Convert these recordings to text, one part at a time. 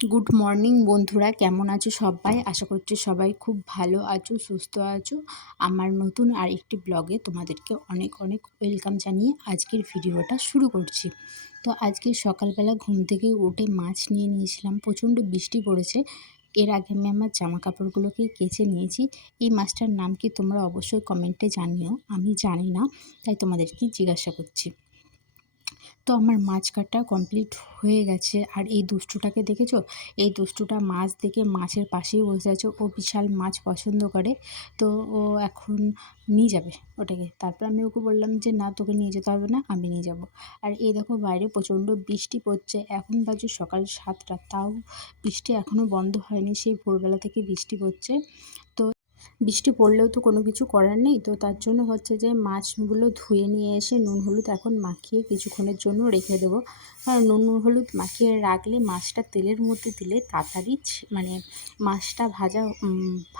Good morning বন্ধুরা। কেমন আছো সবাই? আশা করছি সবাই খুব ভালো আছো, সুস্থ আছো। আমার নতুন আর একটি ব্লগে তোমাদেরকে অনেক অনেক ওয়েলকাম জানিয়ে আজকের ভিডিওটা শুরু করছি। তো আজকে সকালবেলা ঘুম থেকে উঠে মাছ নিয়ে নিয়েছিলাম, প্রচণ্ড বৃষ্টি পড়েছে। এর আগে আমি আমার জামা কাপড়গুলোকে কেচে নিয়েছি। এই মাছটার নাম কি তোমরা অবশ্যই কমেন্টে জানিও, আমি জানি না, তাই তোমাদেরকে জিজ্ঞাসা করছি। তো আমার মাছ কাটা কমপ্লিট হয়ে গেছে। আর এই দুষ্টুটাকে দেখেছ? এই দুষ্টুটা মাছ দেখে মাছের পাশেই বসে আছে। ও বিশাল মাছ পছন্দ করে। তো ও এখন নিয়ে যাবে ওটাকে। তারপর আমি ওকে বললাম যে, না, তোকে নিয়ে যেতে হবে না, আমি নিয়ে যাব। আর এই দেখো বাইরে প্রচণ্ড বৃষ্টি পড়ছে। এখন বাজে সকাল সাতটা। তাও বৃষ্টি এখনও বন্ধ হয়নি। সেই ভোরবেলা থেকে বৃষ্টি পড়ছে। বৃষ্টি পড়লেও তো কোনো কিছু করার নেই। তো তার জন্য হচ্ছে যে মাছগুলো ধুয়ে নিয়ে এসে নুন, হলুদ এখন মাখিয়ে কিছুক্ষণের জন্য রেখে দেবো। কারণ নুন, হলুদ মাখিয়ে রাখলে মাছটা তেলের মধ্যে দিলে তাড়াতাড়ি মানে মাছটা ভাজা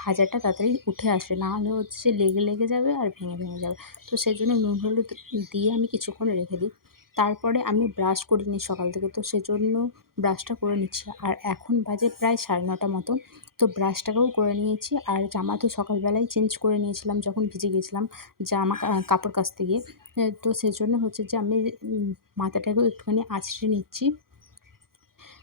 ভাজাটা তাড়াতাড়ি উঠে আসবে না হলে হচ্ছে লেগে লেগে যাবে আর ভেঙে ভেঙে যাবে। তো সেই জন্য নুন, হলুদ দিয়ে আমি কিছুক্ষণ রেখে দিই। তারপরে আমি ব্রাশ করিনি সকাল থেকে, তো সেজন্য ব্রাশটা করে নিচ্ছি। আর এখন বাজে প্রায় সাড়ে নটা মতো তো ব্রাশটাকেও করে নিয়েছি। আর জামা তো সকালবেলায় চেঞ্জ করে নিয়েছিলাম যখন ভিজে গেছিলাম জামা কাপড় কাচতে গিয়ে। তো সেজন্য হচ্ছে যে আমি মাথাটাকেও একটুখানি আছড়ে নিচ্ছি।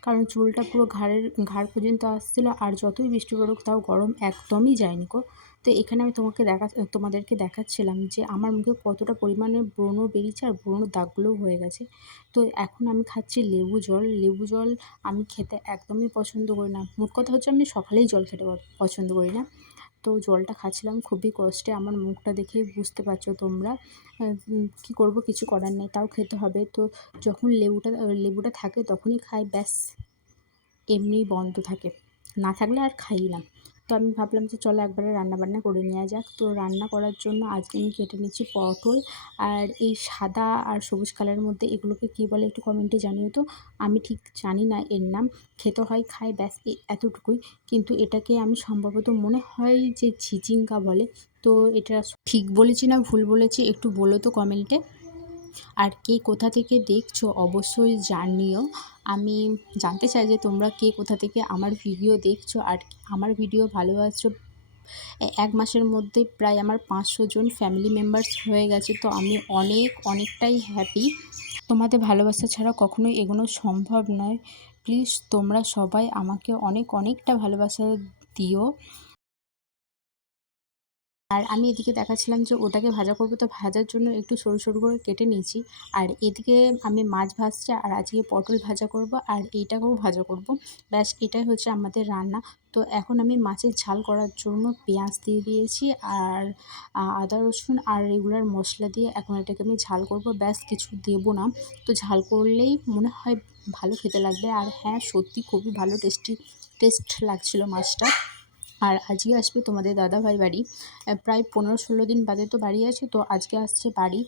কারণ চুলটা পুরো ঘাড়ের, ঘাড় পর্যন্ত আসছিল আর যতই বৃষ্টি পড়ুক তাও গরম একদমই যায়নি কো তো এখানে আমি তোমাকে দেখা, তোমাদেরকে দেখাচ্ছিলাম যে আমার মুখে কতটা পরিমাণে ব্রণ বেরিয়েছে আর ব্রণ দাগগুলোও হয়ে গেছে। তো এখন আমি খাচ্ছি লেবু জল। লেবু জল আমি খেতে একদমই পছন্দ করি না। মোট কথা হচ্ছে আমি সকালেই জল খেতে পছন্দ করি না। তো জলটা খাচ্ছিলাম, খুবই কষ্টে। আমার মুখটা দেখেই বুঝতে পারছ তোমরা। কি করব, কিছু করার নেই, তাও খেতে হবে। তো যখন লেবুটা লেবুটা থাকে তখনই খাই, ব্যাস, এমনিই বন্ধ থাকে। না থাকলে আর খাই না। তো আমি ভাবলাম যে চলো একবারে রান্নাবান্না করে নেওয়া যাক। তো রান্না করার জন্য আজকে আমি কেটে নিচ্ছি পটল আর এই সাদা আর সবুজ কালারের মধ্যে এগুলোকে কী বলে একটু কমেন্টে জানিও তো। আমি ঠিক জানি না এর নাম। খেতে হয় খাই ব্যাস এতটুকুই। কিন্তু এটাকে আমি সম্ভবত মনে হয় যে ঝিঝিঙ্কা বলে। তো এটা ঠিক বলেছি না ভুল বলেছি একটু বলো তো কমেন্টে আর কে কোথা থেকে দেখছ অবশ্যই জানিও। আমি জানতে চাই যে তোমরা কে কোথা থেকে আমার ভিডিও দেখছ আর আমার ভিডিও ভালোবাসছো। এক মাসের মধ্যে প্রায় আমার পাঁচশো জন ফ্যামিলি মেম্বার্স হয়ে গেছে, তো আমি অনেক, অনেকটাই হ্যাপি তোমাদের ভালোবাসা ছাড়া কখনোই এগোনো সম্ভব নয়। প্লিজ তোমরা সবাই আমাকে অনেক, অনেকটা ভালোবাসা দিও। আর আমি এদিকে দেখাচ্ছিলাম যে ওটাকে ভাজা করব, তো ভাজার জন্য একটু সরু সরু করে কেটে নিয়েছি। আর এদিকে আমি মাছ ভাজছি আর আজকে পটল ভাজা করব আর এইটাকেও ভাজা করব। ব্যাস, এটাই হচ্ছে আমাদের রান্না। তো এখন আমি মাছের ঝাল করার জন্য পেঁয়াজ দিয়ে দিয়েছি আর আদা রসুন আর রেগুলার মশলা দিয়ে এখন এটাকে আমি ঝাল করব। ব্যাস, কিছু দেবো না। তো ঝাল করলেই মনে হয় ভালো খেতে লাগবে। আর হ্যাঁ সত্যি খুবই ভালো টেস্টি, টেস্ট লাগছিল মাছটা। আর আজকে আসবে তোমাদের দাদাভাই বাড়ি। প্রায় পনেরো ষোলো দিন বাদে তো বাড়ি আছে, তো আজকে আসছে বাড়ি।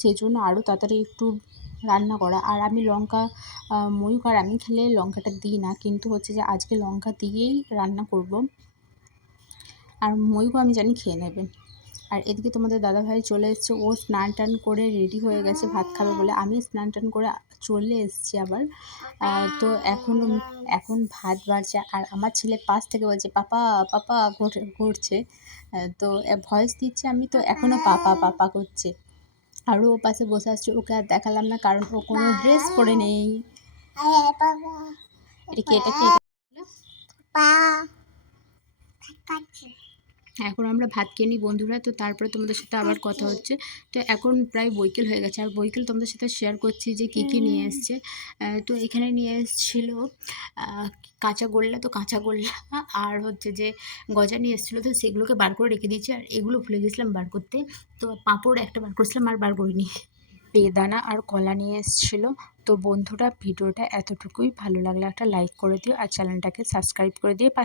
সেই জন্য আরও তাড়াতাড়ি একটু রান্না করা। আর আমি লঙ্কা ময়ূক আর আমি খেলে লঙ্কাটা দিই না, কিন্তু হচ্ছে যে আজকে লঙ্কা দিয়েই রান্না করব। আর ময়ূক আমি জানি খেয়ে নেবে। আর এদিকে তোমাদের দাদাভাই চলে এসছে। ও স্নান টান করে রেডি হয়ে গেছে, ভাত খাবে বলে। আমি স্নান টান করে চলে এসছি আবার। তো এখন এখন ভাত বাড়ছে। আর আমার ছেলে পাশ থেকে বলছে পাপা পাপা ঘুরছে। তো ভয়েস দিচ্ছে আমি তো এখনও পাপা পাপা করছে। আরও ও পাশে বসে আসছে ওকে আর দেখালাম না কারণ ও কোনো ড্রেস পরে নেই। এটা কি এটা কি? এখন আমরা ভাত খেয়ে নিই বন্ধুরা। তো তারপরে তোমাদের সাথে আবার কথা হচ্ছে। তো এখন প্রায় বৈকেল হয়ে গেছে। আর বৈকেল তোমাদের সাথে শেয়ার করছি যে কী কী নিয়ে এসছে। তো এখানে নিয়ে এসেছিল কাঁচা গোল্লা। তো কাঁচা গোল্লা আর হচ্ছে যে গজা নিয়ে এসেছিল। তো সেগুলোকে বার করে রেখে দিয়েছি। আর এগুলো ভুলে গেছিলাম বার করতে। তো পাঁপড় একটা বার করছিলাম আর বার করিনি। বেদানা আর কলা নিয়ে এসেছিল। তো বন্ধুরা ভিডিওটা এতটুকুই। ভালো লাগলে একটা লাইক করে দিও। আর চ্যানেলটাকে সাবস্ক্রাইব করে দিয়ে পাশে